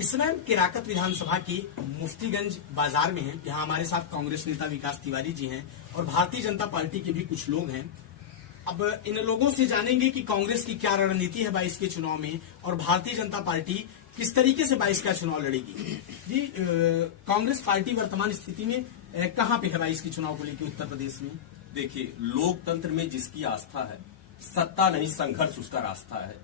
इस समय केराकत विधानसभा की मुफ्तीगंज बाजार में है। यहाँ हमारे साथ कांग्रेस नेता विकास तिवारी जी हैं और भारतीय जनता पार्टी के भी कुछ लोग हैं। अब इन लोगों से जानेंगे कि कांग्रेस की क्या रणनीति है 22 के चुनाव में और भारतीय जनता पार्टी किस तरीके से 22 का चुनाव लड़ेगी। जी, कांग्रेस पार्टी वर्तमान स्थिति में कहाँ पे है 22 के चुनाव को लेकर उत्तर प्रदेश में? देखिए, लोकतंत्र में जिसकी आस्था है, सत्ता नहीं संघर्ष उसका रास्ता है।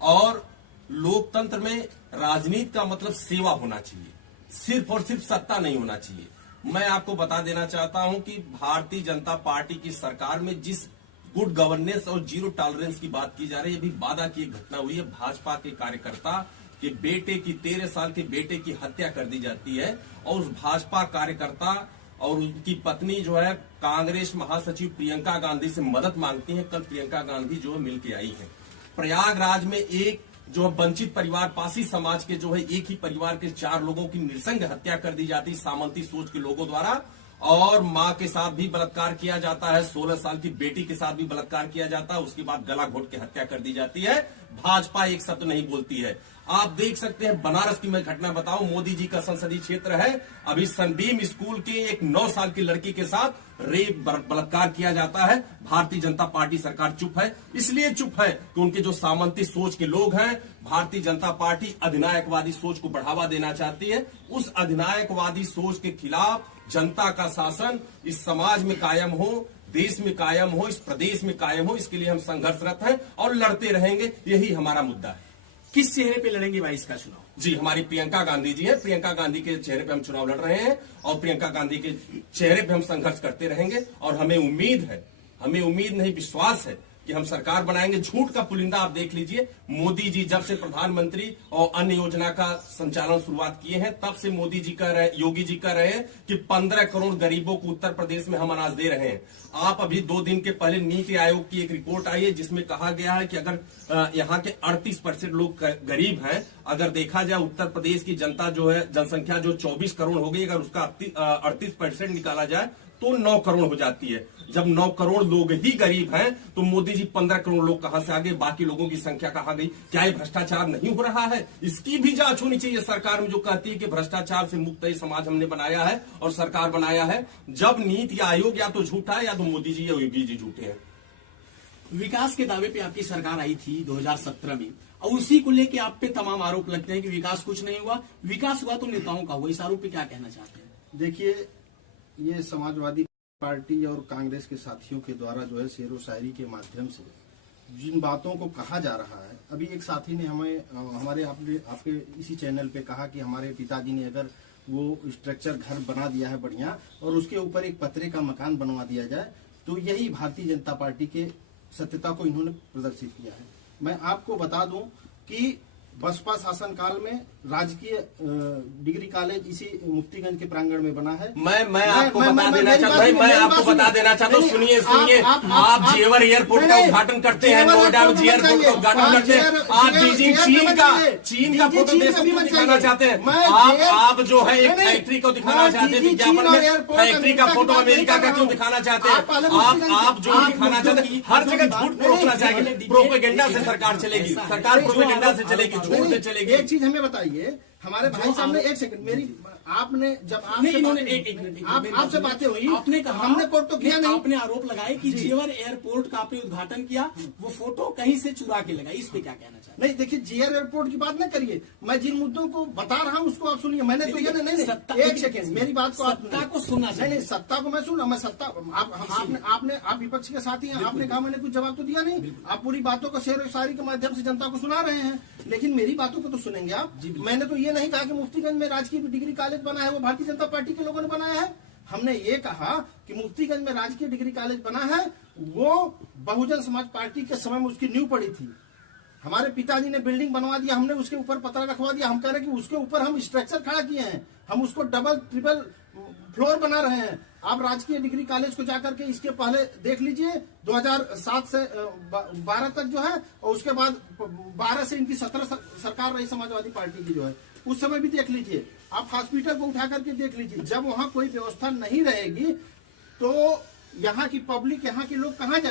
और लोकतंत्र में राजनीति का मतलब सेवा होना चाहिए, सिर्फ और सिर्फ सत्ता नहीं होना चाहिए। मैं आपको बता देना चाहता हूं कि भारतीय जनता पार्टी की सरकार में जिस गुड गवर्नेंस और जीरो टॉलरेंस की बात की जा रही है, अभी बादा की एक घटना हुई है। भाजपा के कार्यकर्ता के बेटे की 13 साल के बेटे की हत्या कर दी जाती है और उस भाजपा कार्यकर्ता और उनकी पत्नी जो है कांग्रेस महासचिव प्रियंका गांधी से मदद मांगती हैं। कल प्रियंका गांधी जो है मिलकर आई है। प्रयागराज में एक जो है वंचित परिवार, पासी समाज के जो है एक ही परिवार के 4 लोगों की नृशंस हत्या कर दी जाती है सामंती सोच के लोगों द्वारा। और मां के साथ भी बलात्कार किया जाता है, 16 साल की बेटी के साथ भी बलात्कार किया जाता है। उसके बाद गला घोट के हत्या कर दी जाती है। भाजपा एक शब्द नहीं बोलती है। आप देख सकते हैं, बनारस की मैं घटना बताऊं, मोदी जी का संसदीय क्षेत्र है। अभी सनबीम स्कूल के एक 9 साल की लड़की के साथ रेप बलात्कार किया जाता है। भारतीय जनता पार्टी सरकार चुप है। इसलिए चुप है कि उनके जो सामंती सोच के लोग हैं, भारतीय जनता पार्टी अधिनायकवादी सोच को बढ़ावा देना चाहती है। उस अधिनायकवादी सोच के खिलाफ जनता का शासन इस समाज में कायम हो, देश में कायम हो, इस प्रदेश में कायम हो, इसके लिए हम संघर्षरत हैं और लड़ते रहेंगे। यही हमारा मुद्दा है। किस चेहरे पे लड़ेंगे 22 का चुनाव? जी, हमारी प्रियंका गांधी जी है। प्रियंका गांधी के चेहरे पे हम चुनाव लड़ रहे हैं और प्रियंका गांधी के चेहरे पे हम संघर्ष करते रहेंगे। और हमें उम्मीद नहीं, विश्वास है कि हम सरकार बनाएंगे। झूठ का पुलिंदा आप देख लीजिए। मोदी जी जब से प्रधानमंत्री और अन्य योजना का संचालन शुरुआत किए हैं, तब से मोदी जी कह रहे, योगी जी कह रहे हैं कि 15 करोड़ गरीबों को उत्तर प्रदेश में हम अनाज दे रहे हैं। आप अभी 2 दिन के पहले नीति आयोग की एक रिपोर्ट आई है जिसमें कहा गया है कि अगर यहाँ के 38% लोग गरीब हैं, अगर देखा जाए उत्तर प्रदेश की जनता जो है, जनसंख्या जो 24 करोड़ हो गई, अगर उसका 38% निकाला जाए तो 9 करोड़ हो जाती है। जब 9 करोड़ लोग ही गरीब हैं तो मोदी जी 15 करोड़ लोग कहां से आ गए? बाकी लोगों की संख्या कहां गई? क्या ये भ्रष्टाचार नहीं हो रहा है? इसकी भी जांच होनी चाहिए सरकार में, जो कहती है कि भ्रष्टाचार से मुक्त ये समाज हमने बनाया है और सरकार बनाया है। जब नीति आयोग या तो झूठा है या तो मोदी जी या योगी जी झूठे हैं। विकास के दावे पे आपकी सरकार आई थी 2017 में और उसी को लेके आप पे तमाम आरोप लगते हैं कि विकास कुछ नहीं हुआ। विकास हुआ तो नेताओं का हुआ। इस आरोप पे क्या कहना चाहते हैं? देखिए, ये समाजवादी पार्टी और कांग्रेस के साथियों के द्वारा जो है शेरो शायरी के माध्यम से जिन बातों को कहा जा रहा है। अभी एक साथी ने हमारे आपके इसी चैनल पे कहा कि हमारे पिताजी ने अगर वो स्ट्रक्चर घर बना दिया है बढ़िया और उसके ऊपर एक पतरे का मकान बनवा दिया जाए, तो यही भारतीय जनता पार्टी के सत्यता को इन्होंने प्रदर्शित किया है। मैं आपको बता दूं कि बसपा शासनकाल में राजकीय डिग्री कॉलेज इसी मुफ्तीगंज के प्रांगण में बना है। मैं आपको बता देना चाहता हूँ। सुनिए, आप जेवर एयरपोर्ट का उद्घाटन करते हैं, नोएडा में एयरपोर्ट का उद्घाटन करते हैं। आप बीजिंग चीन का फोटो देश को दिखाना चाहते हैं। आप जो है एक फैक्ट्री को दिखाना चाहते हैं, विज्ञापन में फैक्ट्री का फोटो अमेरिका का क्यों दिखाना चाहते हैं? आप जो दिखाना चाहते हैं, हर जगह झूठ को रोकना चाहिए। प्रोपेगेंडा से सरकार चलेगी, सरकार प्रोपेगेंडा से चलेगी, झूठ से चलेगी। एक चीज हमें बताइए, हमारे भाई साहब ने, एक सेकंड, मेरी आपने जब आपसे बातें हुई, आपने कहा, हमने कोर्ट तो किया नहीं। आपने आरोप लगाए कि जेवर एयरपोर्ट का आपने उद्घाटन किया, वो फोटो कहीं से चुरा के लगा। इस पे क्या कहना चाहिए? नहीं, देखिए, जेवर एयरपोर्ट की बात न करिए। मैं जिन मुद्दों को बता रहा हूँ उसको आप सुनिए। मैंने तो ये नहीं, एक सेकंड, मेरी बात को, सत्ता को सुनना चाहिए। नहीं, सत्ता को मैं सुन रहा हूँ। मैं सत्ता, आप विपक्ष के साथी हैं, आपने कहा, मैंने कुछ जवाब तो दिया नहीं। आप पूरी बातों को शेर शायरी के माध्यम से जनता को सुना रहे हैं, लेकिन मेरी बातों को तो सुनेंगे आप। मैंने तो ये नहीं कहा कि मुफ्तीगंज में राजकीय डिग्री कॉलेज बना है वो भारतीय जनता पार्टी के लोगों ने बनाया है। हमने ये कहा कि मुफ्तीगंज में राजकीय डिग्री कॉलेज बना है, वो बहुजन समाज पार्टी के समय में उसकी नींव पड़ी थी। हमारे पिताजी ने बिल्डिंग बनवा दिया, हमने उसके ऊपर पतरा रखवा दिया। हम कह रहे हैं कि उसके ऊपर हम स्ट्रक्चर खड़ा किए हैं, हम उसको डबल ट्रिपल फ्लोर बना रहे हैं। आप राजकीय डिग्री कॉलेज को जाकर के इसके पहले देख लीजिए, 2007 से 12 तक जो है, और उसके बाद 12 से इनकी 17 सरकार रही समाजवादी पार्टी की जो है, उस समय भी देख लीजिए। आप हॉस्पिटल को उठा करके देख लीजिए। जब वहां कोई व्यवस्था नहीं रहेगी तो यहाँ की पब्लिक, यहाँ के लोग कहाँ जाएंगे?